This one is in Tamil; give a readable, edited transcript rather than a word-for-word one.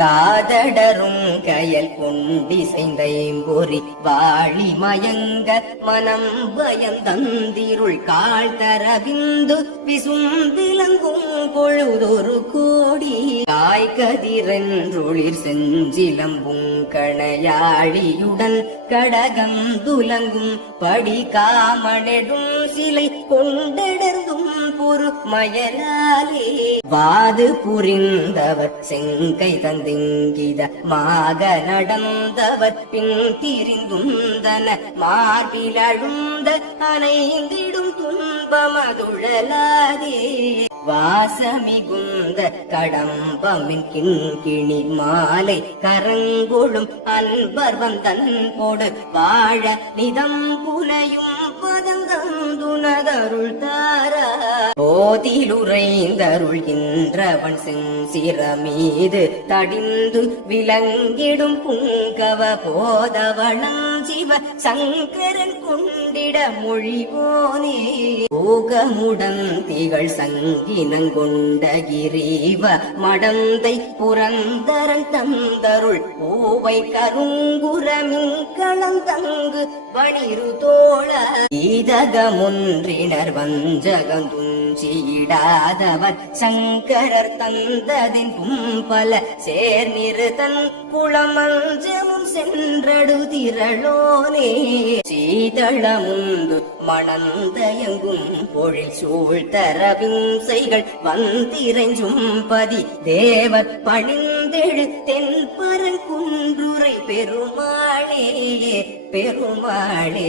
காதடரும் கயல் கொண்டிசைந்தைம்பொறி வாழி மயங்க மனம் பயந்தந்திருள் கால் தரவிந்து விசும்பிலங்கும் பொழுதொரு கோடி காய்கதிரென்றொளிர் செஞ்சிலம்பும் கணையாழியுடன் கடகம் துலங்கும் படி காமனெடும் சிலை கொண்டெடர்ந்தும் பொறுமயலாலே வாது புரிந்தவர் செங்கை தந்திங்கித மாக நடந்தவர் பின் திரிந்துந்தன மார்பிலழுந்த அனைந்திடும் துன்பமதுழலாதே வாசமிகுந்த கடம்பமின் கிண்கிணி மாலை கரங்கொழும் அன்பர் வந்தன் போடு வாழ நிதம் புனையும் பதங்கந்துனதருள் தாரா போதிலுரைந்தருள்கின்றவன் செஞ்சிரமீது தடிந்து விலங்கிடும் புங்கவ போதவளம் சிவ சங்கரன் கொண்டிட மொழிவோனே போகமுடன் திகழ் சங்கினங்கொண்ட கிரீவ மடந்தை புரந்தரன் தந்தருள் பூவை கருங்குரமின் களந்தங்கு வணிரு தோழ ஈதகமொன்றினர் வஞ்சகந்துஞ்சியிடாதவர் சங்கரர் தந்ததின் பும்பல சேர்நிறுதன் புலமஞ்சமும் சென்றடு திரளோனே சீதளமுந்து மணந்தயங்கும் பொழில் சூழ்தரவிம்சைகள் வந்திரைஞ்சும் பதி தேவத் பணிந்தெழு தென்பரங்குன்றுரை பெருமாளே பெருமாளே.